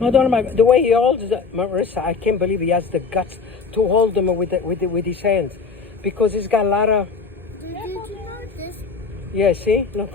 No, don't mind. The way he holds Marissa, I can't believe he has the guts to hold them with his hands, because he's got a lot of. Did you know this? Yeah, see, look.